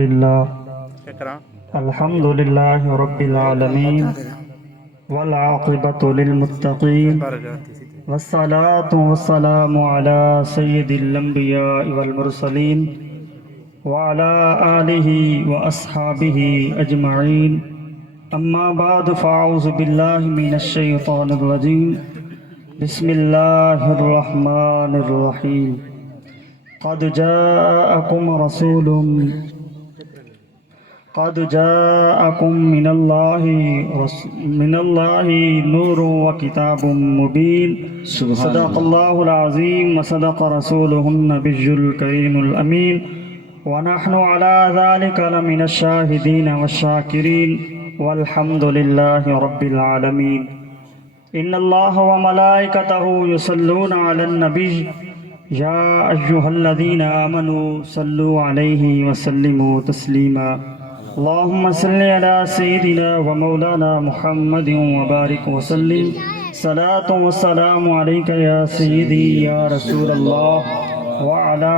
لله الحمد لله رب العالمين والعاقبة للمتقين والصلاة والسلام على سيد الأنبياء والمرسلين وعلى آله وأصحابه أجمعين أما بعد فأعوذ بالله من الشيطان الرجيم بسم الله الرحمن الرحيم قد جاءكم من الله نور وكتاب مبين صدق الله العظيم وصدق رسوله النبي الكريم الأمين ونحن على ذلك لمن الشاهدين والشاكرين والحمد لله رب العالمين إن الله وملائكته يصلون على النبي يا أيها الذين آمنوا صلوا عليه وسلموا تسليما اللهم صل على سيدنا ومولانا محمد وبارك وسلم صلاة والسلام عليك يا سيدي يا رسول الله وعلى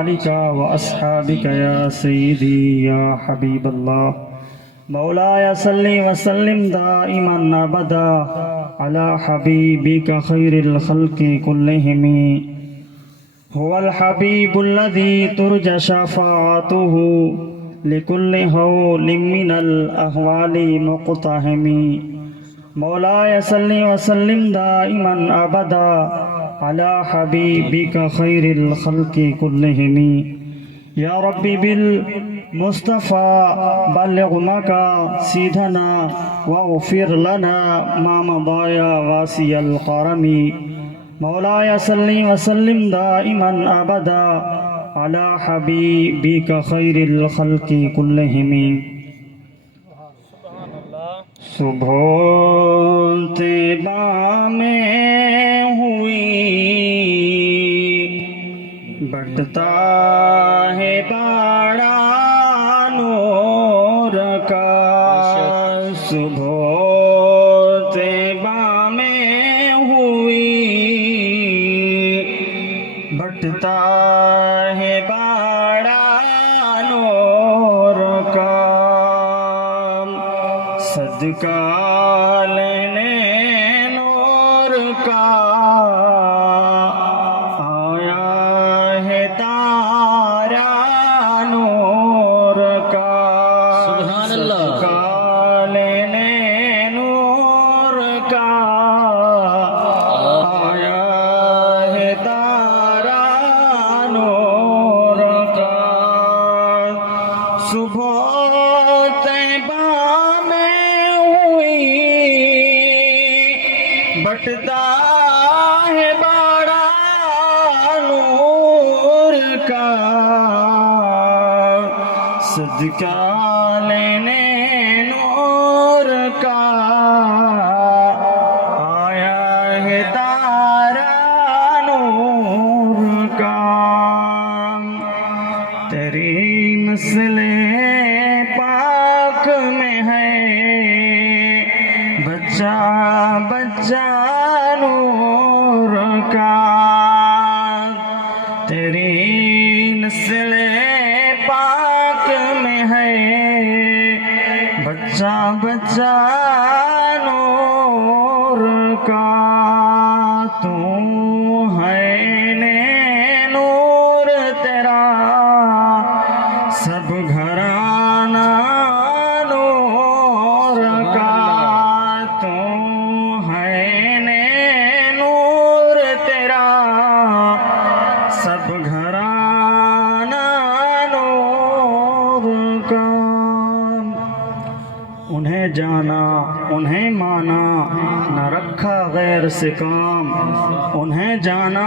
آلك وأصحابك يا سيدي يا حبيب الله مولاي صل وسلم دائما أبدا على حبيبك خير الخلق كلهم هو الحبيب الذي ترجى شفاعته لكل هول من الأهوال مقتحم مولاي صل وسلم دائما أبدا على حبيبك خير الخلق كلهم يا ربي بالمصطفى بلغ مقاصدنا واغفر لنا ما مضى يا واسع الكرم مولاي صل وسلم دائما أبدا على حبيبك خير الخلق كلهم صبح طیبہ میں ہوئی بڑھتا ہے باڑا نور کا صبح طیبہ میں ہوئی بڑھتا ہے باڑا نور کا صدقہ لینے نور کا آیا ہے تارا نور کا سبحان اللہ صدقہ لینے نور کا آیا ہے تارا نور کا صبح طیبہ میں ہوئی بٹتا ہے باڑا نور کا صدقہ لینے نور کا آیا ہے تارا نور کا تیری نسل پاک میں ہے بچہ بچہ نور کا تیری نسل پاک میں ہے بچہ بچہ نور کا تو ہے نور تیرا سب گھرانہ نور کا تو ہے نور تیرا سب گھرانہ نور کا انہیں جانا انہیں مانا نہ رکھا غیر سے کام انہیں جانا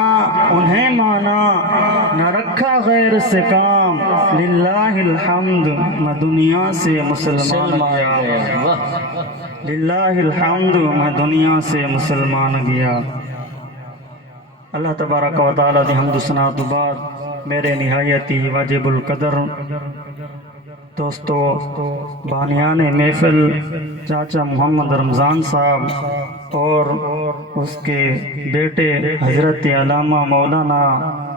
انہیں مانا نہ رکھا غیر سے کام للہ الحمد میں دنیا سے مسلمان گیا للہ الحمد میں دنیا سے مسلمان گیا اللہ تبارک و تعالیٰ دی حمد و ثنا تو بعد میرے نہایتی واجب القدر دوستو بانیان محفل چاچا محمد رمضان صاحب اور اس کے بیٹے حضرت علامہ مولانا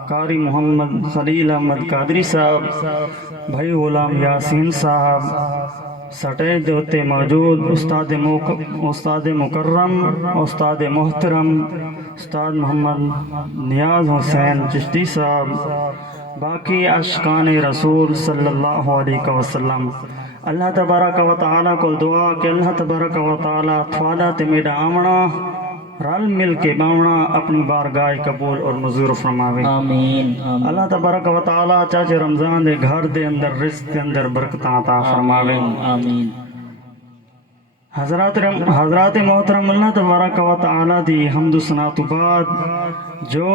قاری محمد خلیل احمد قادری صاحب، بھائی غلام یاسین صاحب، سٹیج دوتے موجود استاد مکرم، استاد محترم استاد محمد نیاز حسین چشتی صاحب، باقی عاشقان رسول صلی اللہ علیہ وسلم، اللہ تبارک و تعالیٰ کو دعا کہ اللہ تبارک و تعالیٰ تھوالا تمیڈا آمنا رل مل کے باونا اپنی بارگاہ قبول اور منظور فرماوے۔ آمین آمین اللہ تبارک و تعالیٰ چاچے رمضان دے گھر دے اندر رزق دے اندر برکتاں عطا فرماوے۔ آمین۔ حضرات محترم، اللہ تبارک و تعالیٰ دی حمد و ثنا تو بعد جو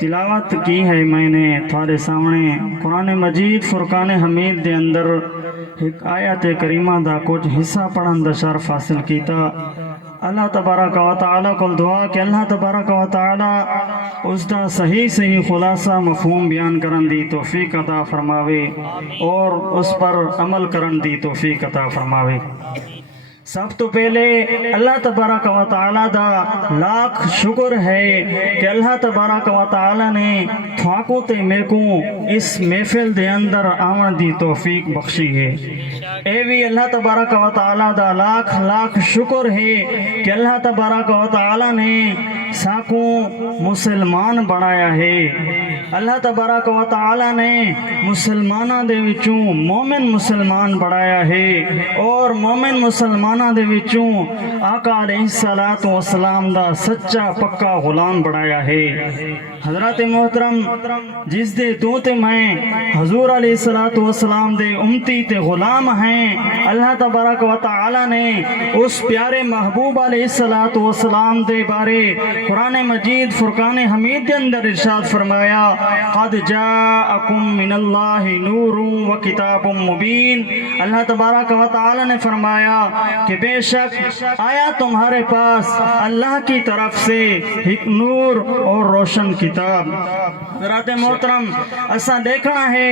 تلاوت کی ہے میں نے تھوڑے سامنے قرآن مجید فرقان حمید دے اندر ایک آیت کریمہ دا کچھ حصہ پڑھن دا شرف حاصل کیتا۔ اللہ تبارک و تعالیٰ کو دعا کہ اللہ تبارک و تعالیٰ اس دا صحیح خلاصہ مفہوم بیان کرن دی توفیق عطا فرماوے اور اس پر عمل کرن دی توفیق عطا فرماوے۔ سب تو پہلے اللہ تبارک و تعالیٰ دا لاکھ شکر ہے کہ اللہ تبارک و تعالیٰ نے تھواکو تے میکو اس محفل دے اندر آمن دی توفیق بخشی ہے۔ اے بھی اللہ تبارک و تعالیٰ دا لاکھ شکر ہے کہ اللہ تبارک و تعالیٰ نے ساکو مسلمان بنایا ہے۔ اللہ تبارک و تعالیٰ نے مسلمانہ دے وچوں مومن مسلمان بنایا ہے اور مومن مسلمانہ دے وچوں آقا علیہ الصلوۃ والسلام دا سچا پکا غلام بنایا ہے۔ حضرات محترم، جس دے تو تے میں حضور علیہ الصلوۃ والسلام دے امتی تے غلام ہیں، اللہ تبارک و تعالیٰ نے اس پیارے محبوب علیہ الصلوۃ والسلام دے بارے قرآن مجید فرقان حمید کے اندر ارشاد فرمایا، قد جاءکم من اللہ نور و کتاب مبین۔ اللہ تبارک و تعالیٰ نے فرمایا کہ بے شک آیا تمہارے پاس اللہ کی طرف سے ایک نور اور روشن کتاب۔ حضرات محترم، ایسا دیکھنا ہے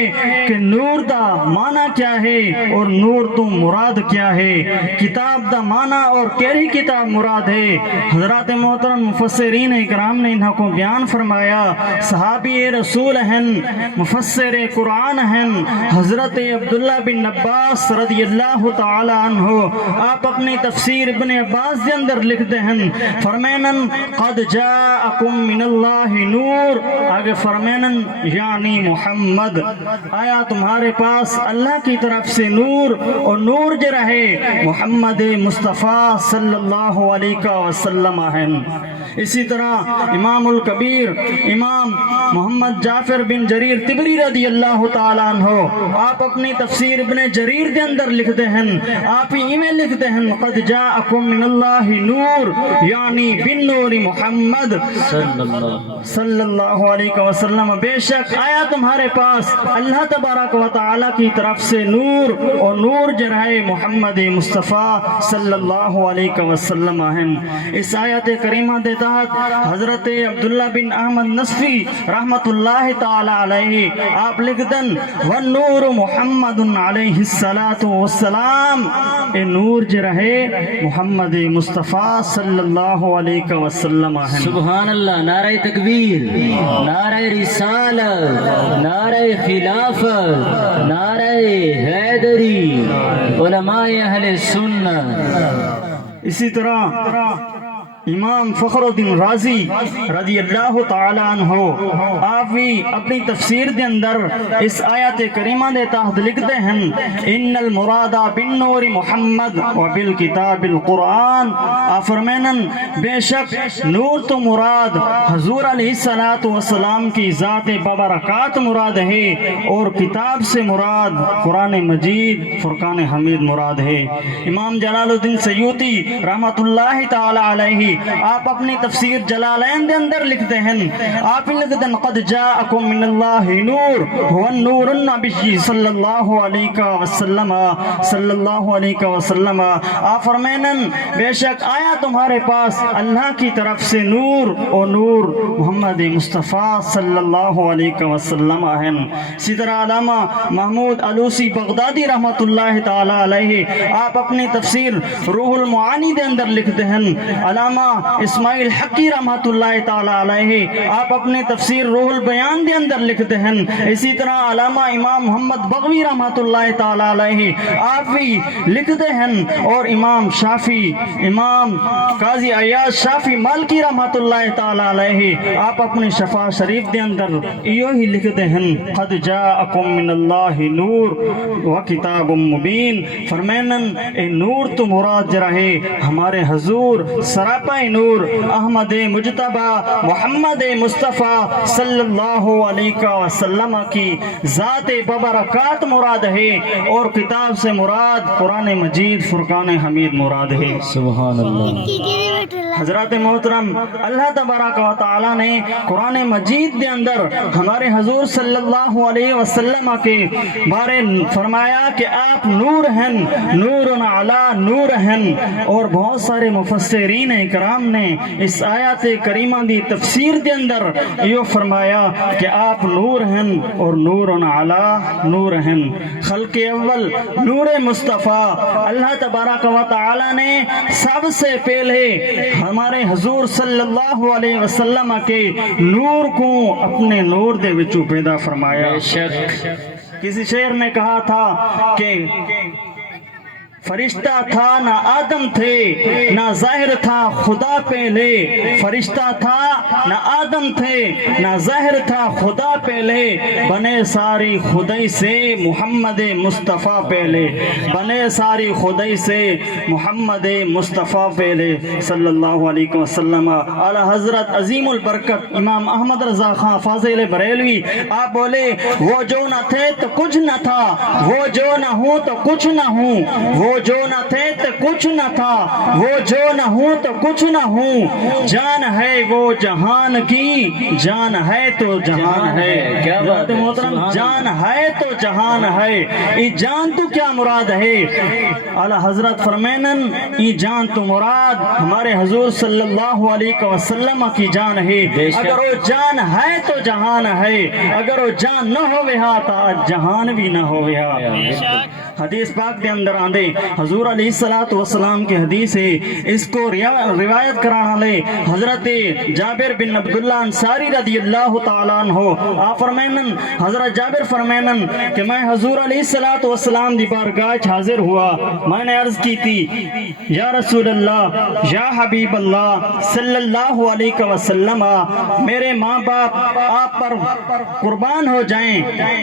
کہ نور دا معنی کیا ہے اور نور تو مراد کیا ہے، کتاب دا معنی اور کیری کتاب مراد ہے۔ حضرات محترم، مفسرین اکرام نے انہاں کو بیان فرمایا، صحابی رسول ہیں، مفسر قرآن ہیں، حضرت عبداللہ بن عباس رضی اللہ تعالی عنہ، آپ اپنی تفسیر ابن عباس کے اندر لکھتے ہیں، فرمینن قد جاءکم من اللہ نور، آگے فرمینن یعنی محمد، آیا تمہارے پاس اللہ کی طرف سے نور، اور نور جو رہے محمد مصطفیٰ صلی اللہ علیہ وسلم ہیں۔ اسی طرح امام الکبیر امام محمد جعفر بن جریر طبری رضی اللہ تعالیٰ عنہ، آپ اپنی تفسیر ابن جریر کے اندر لکھتے ہیں، آپ ہی میں لکھتے ہیں، قد جاءکم من اللہ نور یعنی بن نور محمد صلی اللہ علیہ وسلم، بے شک آیا تمہارے پاس اللہ تبارک و تعالیٰ کی طرف سے نور، اور نور جرائے محمد مصطفیٰ صلی اللہ علیہ وسلم ہیں۔ اس آیت کریمہ دے تحت حضرت عبداللہ بن احمد نصفی رحمت اللہ تعالی علیہ آپ لکھدن، والنور محمد علیہ الصلاۃ والسلام، اے نور جرہے محمد مصطفیٰ صلی اللہ علیہ وسلم ہیں۔ سبحان اللہ، نعرہ تکبیر، نعرہ رسالت، نعرہ خلافت، نعرہ حیدری، علماء اہل سنت۔ اسی طرح امام فخر الدین رازی رضی اللہ تعالی عنہ، آپ بھی اپنی تفسیر دے اندر اس آیت کریمہ دے تحت لکھتے ہیں، ان المراد بالنور محمد و بالکتاب القرآن، آپ فرمینن بے شک نور تو مراد حضور علیہ الصلوۃ والسلام کی ذات بابرکات مراد ہے، اور کتاب سے مراد قرآن مجید فرقان حمید مراد ہے۔ امام جلال الدین سیوطی رحمت اللہ تعالی علیہ آپ اپنی تفسیر جلالین دے اندر لکھتے ہیں، آپ لکھتے ہیں، قد جاءکم من اللہ نور هو النور النبی صلی اللہ علیہ وسلم صلی اللہ علیہ وسلم، آپ فرمینن بے شک آیا تمہارے پاس اللہ کی طرف سے نور، اور نور محمد مصطفیٰ صلی اللہ علیہ وسلم ہیں۔ اسی طرح علامہ محمود علوسی بغدادی رحمت اللہ تعالی علیہ آپ اپنی تفسیر روح المعانی دے اندر لکھتے ہیں، علامہ علامہ اسماعیل حقی رحمۃ اللہ تعالی علیہ آپ اپنے تفسیر روح البیان دے اندر لکھتے ہیں. اسی طرح علامہ امام محمد بغوی رحمۃ اللہ تعالی علیہ آپ بھی لکھتے ہیں. اور امام شافی، امام قاضی عیاض شافی مالکی رحمۃ اللہ تعالی علیہ آپ اپنے شفا شریف دے اندر ایو ہی لکھتے ہیں قد جاءکم من اللہ نور و کتاب مبین. فرمینن اے نور تو مراد رہے ہمارے حضور سراپا نور احمد مجتبی محمد مصطفیٰ صلی اللہ علیہ وسلم کی ذات ببرکات مراد ہے، اور کتاب سے مراد قرآن مجید فرقان حمید مراد ہے. سبحان اللہ. حضرات محترم، اللہ تبارک و تعالی نے قرآن مجید دے اندر ہمارے حضور صلی اللہ علیہ وسلم کے بارے فرمایا کہ آپ نور ہیں، نور علی نور ہیں. اور بہت سارے مفسرین اکرام نے اس آیات کریمہ دی تفسیر دے اندر یہ فرمایا کہ آپ نور ہیں اور نور علی نور ہیں. خلق اول نور مصطفیٰ اللہ تبارک و تعالی نے سب سے پہلے ہمارے حضور صلی اللہ علیہ وسلم کے نور کو اپنے نور دے وچوں پیدا فرمایا. بے شک کسی شعر نے کہا تھا کہ فرشتہ تھا نہ آدم تھے نہ ظاہر تھا خدا پہلے. فرشتہ تھا نہ آدم تھے نہ ظاہر تھا خدا پہلے. بنے ساری خدائی سے محمد مصطفیٰ پہلے. بنے ساری خدائی سے محمد مصطفیٰ پہلے صلی اللہ علیہ وسلم. اعلی حضرت عظیم البرکت امام احمد رضا خان فاضل بریلوی آپ بولے وہ جو نہ تھے تو کچھ نہ تھا، وہ جو نہ ہوں تو کچھ نہ ہوں، وہ جو نہ تھے تو کچھ نہ تھا، وہ جو نہ ہوں تو کچھ نہ ہوں. جان ہے وہ جہان کی، جان ہے تو جہان ہے. کیا بات ہے. محترم، جان ہے تو جہان ہے. یہ جان تو کیا مراد ہے؟ اعلی حضرت فرمینن یہ جان تو مراد ہمارے حضور صلی اللہ علیہ وسلم کی جان ہے. اگر وہ جان ہے تو جہان ہے، اگر وہ جان نہ ہوئے ہاں تو جہان بھی نہ ہوئے ہاں. حدیث پاک دے اندر آندے حضور علیہ الصلوۃ والسلام کی حدیث ہے. اس کو روایت کرانا لے حضرت جابر بن عبداللہ انصاری رضی اللہ تعالیٰ عنہ آپ فرمینن، حضرت جابر فرمینن کہ میں حضور علیہ الصلوۃ والسلام دی بارگاہ حاضر ہوا. میں نے عرض کی تھی یا رسول اللہ، یا حبیب اللہ صلی اللہ علیہ وسلم، میرے ماں باپ آپ پر قربان ہو جائیں،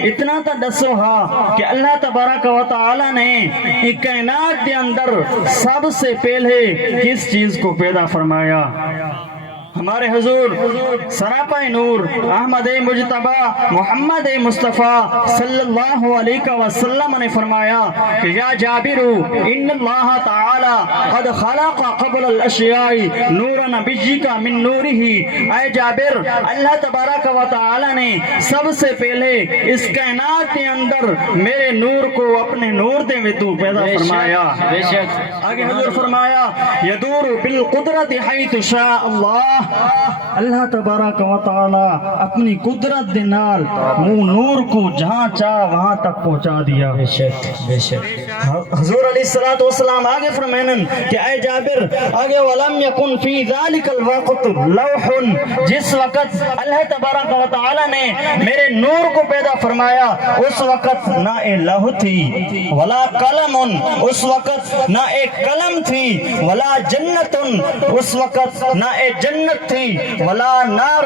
اتنا تو ڈسو ہا کہ اللہ تبارک و تعالی نے ایک کائنات کے اندر سب سے پہلے کس چیز کو پیدا فرمایا؟ ہمارے حضور سراپا نور احمد مجتبی محمد مصطفیٰ صلی اللہ علیہ وسلم نے فرمایا کہ یا جابر ان اللہ تعالی قد خلق قبل الاشیاء نورا نبیک من نورہ. اے جابر، اللہ تبارک و تعالی نے سب سے پہلے اس کائنات کے اندر میرے نور کو اپنے نور دے میں تو پیدا فرمایا. بے شک. آگے حضور فرمایا یدور بالقدرت حیث شاء اللہ. اللہ تبارک و تعالی اپنی قدرت دے نال نور کو جہاں چاہ وہاں تک پہنچا دیا. بے شک بے شک. حضور علیہ الصلوۃ والسلام آگے فرمائیں کہ اے جابر، آگے ولم یکن فی ذلک الوقت لوح، جس وقت اللہ تبارک و تعالی نے میرے نور کو پیدا فرمایا اس وقت نہ ایک لوح تھی ولا قلم، اس وقت نہ ایک قلم تھی، ولا جنت، اس وقت نہ ایک جنت تھی، ولا نار،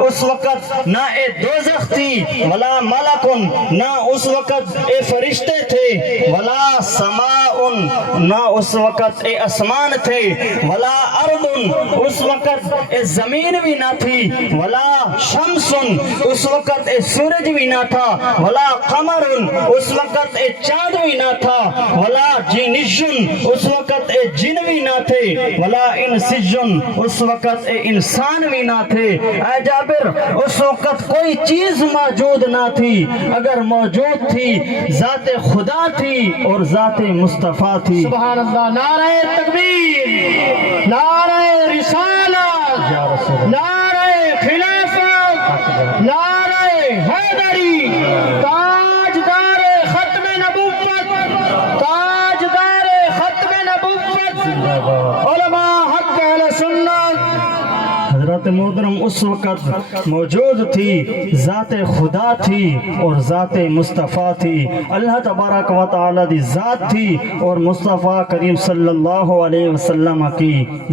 اس وقت نہ اے دوزخ تھی، ولا ملک، نہ اس وقت اے فرشتے تھے، ولا سماء، نہ اس وقت اے اسمان تھے، ولا ارض، اس وقت اے زمین بھی نہ تھی، ولا شمس، اس وقت اے سورج بھی نہ تھا، ولا قمر، اس وقت اے چاند بھی نہ تھا، ولا جنجن، اس وقت اے جن بھی نہ تھے، ولا انسجن، اس وقت اے انسان بھی نہ تھے. اے جابر، اس وقت کوئی چیز موجود نہ تھی، اگر موجود تھی ذات خدا تھی اور ذات مصطفیٰ تھی. سبحان اللہ. نعرہ تکبیر، نعرہ رسالت، نعرہ خلافت، نعرہ حیدری. تاجدار ختم نبوت، تاجدار ختم نبوت، علماء حق اہل سنت محترم اس وقت موجود تھی، ذات خدا تھی اور ذات مصطفیٰ تھی۔ اللہ تبارک و تعالی دی ذات تھی اور مصطفیٰ کریم صلی اللہ علیہ وسلم کی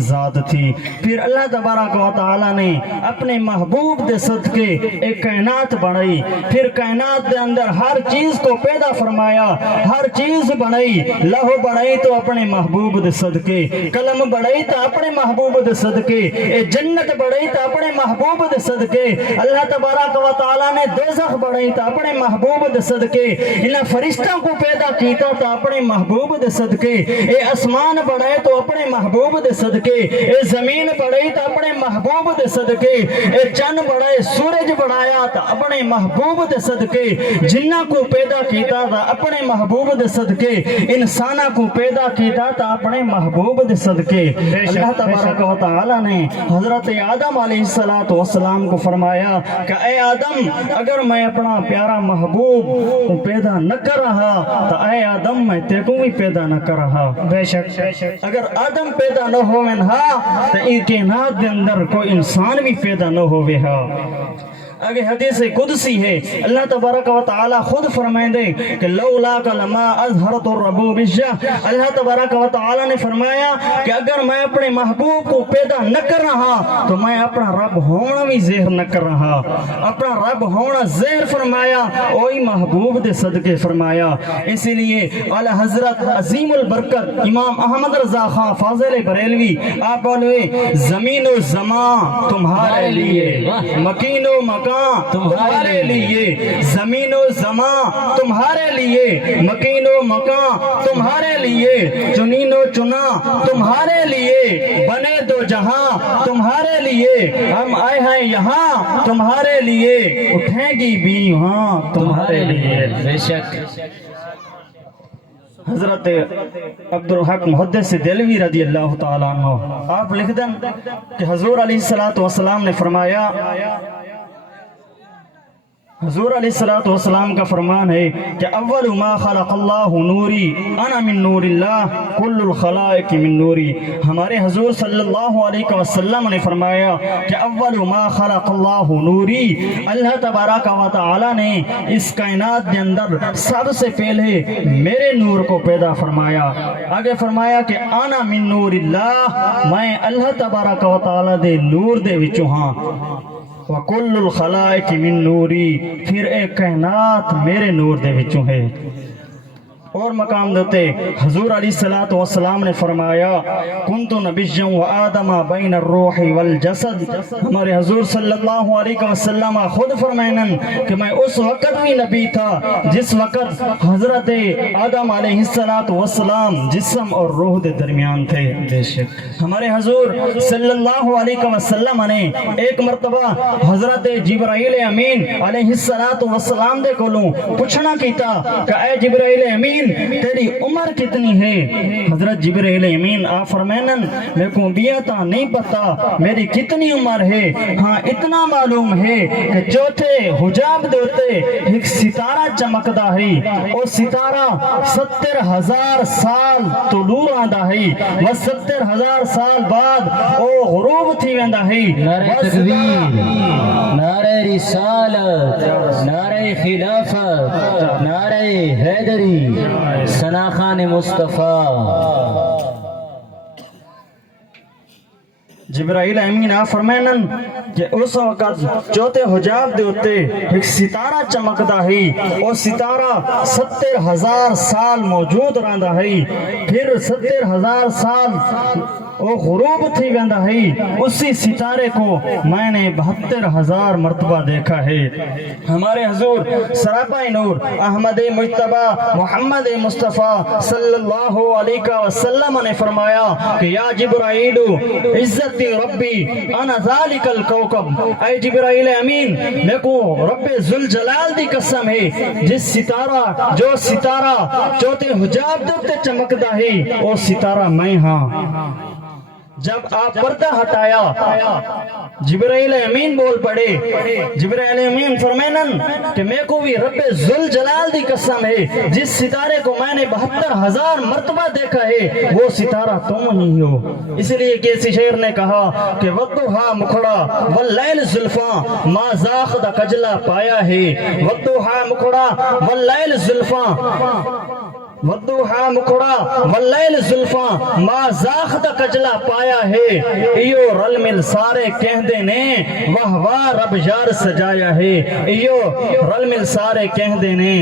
ذات تھی۔ پھر اللہ تبارک و تعالی نے اپنے محبوب دے صدقے ایک کائنات بنائی، پھر کائنات دے اندر ہر چیز کو پیدا فرمایا، ہر چیز بنائی، لہو بنائی تو اپنے محبوب دے صدقے، قلم بنائی تو اپنے محبوب دے صدقے، اے جنت بنائی تو اپنے محبوب دے صدقے، اللہ تبارک و تعالی نے دوزخ بنائی تو اپنے محبوب دے صدقے، انہاں فرشتوں کو پیدا کیتا تو اپنے محبوب دے صدقے، اے آسمان بنائے تو اپنے محبوب دے صدقے، اے زمین بنائی تو اپنے محبوب دے صدقے، اے چند بنائے سورج بنایا تو اپنے محبوب دے صدقے، جنہ کو پیدا کیتا تو اپنے محبوب دے صدقے، انسانہ کو پیدا کیتا تو اپنے محبوب دے صدقے۔ اللہ تبارک و تعالی نے حضرت آدم علیہ السلام کو فرمایا کہ اے آدم اگر میں اپنا پیارا محبوب پیدا نہ کر رہا تو اے آدم میں تے کو بھی پیدا نہ کر رہا۔ بے شک اگر آدم پیدا نہ ہوئے تو یہ کائنات دے اندر کوئی انسان بھی پیدا نہ ہوئے ہا۔ اگر حدیث قدسی ہے، اللہ تبارک و تعالی خود فرمائیں دے کہ لولا لما اظہرت الربوبیہ، اللہ تبارک و تعالی نے فرمایا کہ اگر میں اپنے محبوب کو پیدا نہ کر رہا تو میں اپنا رب ہونا بھی ظاہر نہ کر رہا۔ اپنا رب ہونا ظاہر فرمایا، وہی محبوب دے صدقے فرمایا۔ اسی لیے اعلی حضرت عظیم البرکت امام احمد رضا خان فاضل بریلوی آپ بولے زمین و زمان تمہارے لیے، مکین و مکان تمہارے لیے، زمین و زمان تمہارے لیے، مکین و مکان تمہارے لیے، چنین و چنا تمہارے لیے، بنے دو جہاں تمہارے لیے، ہم آئے ہیں یہاں تمہارے لیے، اٹھیں گی بھی یہاں تمہارے لیے۔ بے شک حضرت عبدالحق محدث دہلوی رضی اللہ تعالیٰ عنہ آپ لکھ دیں کہ حضور علیہ السلام نے فرمایا، حضور علیہ السلام کا فرمان ہے کہ اول ما خلق اللہ نوری انا من نور اللہ کل الخلائق من نوری۔ ہمارے حضور صلی اللہ علیہ وسلم نے فرمایا کہ اول ما خلق اللہ نوری، اللہ تبارک و تعالی نے اس کائنات کے اندر سب سے پہلے میرے نور کو پیدا فرمایا۔ آگے فرمایا کہ انا من نور اللہ، میں اللہ تبارک و تعالی دے نور دے وچوں ہاں، وَكُلُّ الْخَلَائِقِ مِن نُورِي، پھر ایک کائنات میرے نور دے وچوں ہے۔ اور مقام دیتے حضور علیہ السلام نے فرمایا کنت نبیًا وآدم بین الروح والجسد، ہمارے حضور صلی اللہ علیہ وسلم خود فرمائنن کہ میں اس وقت بھی نبی تھا جس وقت حضرت آدم علیہ السلام جسم اور روح دے درمیان تھے۔ بے شک ہمارے حضور صلی اللہ علیہ وسلم نے ایک مرتبہ حضرت جبرائیل امین علیہ السلام دے کولوں پوچھنا کیتا کہ اے جبرائیل امین تیری عمر کتنی ہے؟ حضرت جبرائیل امین آپ فرمائنن میرے کو بیاتا نہیں پتا میری کتنی عمر ہے، ہاں اتنا معلوم ہے کہ چوتھے حجاب دیتے ایک ستارہ چمکدا ہے، اور ستارہ 70,000 سال طلوع آندا ہے، و 70,000 سال بعد او غروب تھی ویندا ہے۔ نعرہ تکبیر، نعرہ رسالت، نعرہ خلافت، نعرہ حیدری، ثنا خان مصطفیٰ۔ جبرائیل امین آپ فرمائنن کہ اس وقت چوتھے حجاب دے اتے ایک ستارہ چمکدا ہے، اور ستارہ 70,000 سال موجود رہندا ہے، پھر 70,000 سال وہ غروب تھی ویندا ہے۔ اسی ستارے کو میں نے 72,000 مرتبہ دیکھا ہے۔ ہمارے حضور سراپا نور احمد مجتبی محمد مصطفیٰ صلی اللہ علیہ وسلم نے فرمایا کہ یا جبرائیل عزت ربی انا ذالک الکوکب، اے جبرائیل امین میرے کو رب ذوالجلال دی قسم ہے جس ستارہ جو ستارہ چوتھے حجاب دے چمکدا ہے وہ ستارہ میں ہاں۔ جب آپ پردہ ہٹایا جبرائیل امین بول پڑے. جبرائیل امین فرمینن کہ میں کو بھی رب ذوالجلال دی قسم ہے جس ستارے کو میں نے 72,000 مرتبہ دیکھا ہے وہ ستارہ تم ہی ہو. اس لیے کسی شعر نے کہا کہ وضحا مکھڑا واللیل زلفاں ما زاخ دا کجلا پایا ہے. وضحا مکھڑا واللیل زلفاں وضحا مکھڑا واللیل زلفاں ما زاخ دا کجلا پایا ہے. ایو رل مل سارے کہندے نے واہ واہ رب یار سجایا ہے. ایو رل مل سارے کہندے نے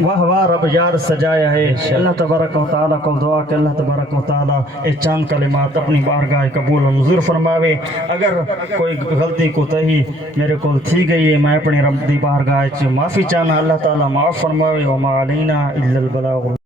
واہ واہ رب یار سجایا ہے. اللہ تبارک و تعالیٰ کو دعا کہ اللہ تبارک و تعالیٰ اے چند کلمات اپنی بارگاہ قبول و منظور فرماوے. اگر کوئی غلطی کوتاہی میرے کو تھی گئی ہے میں اپنی رب دی بارگاہ معافی چاہنا. اللہ تعالیٰ معاف فرماوے. وما علینا الا البلاغ.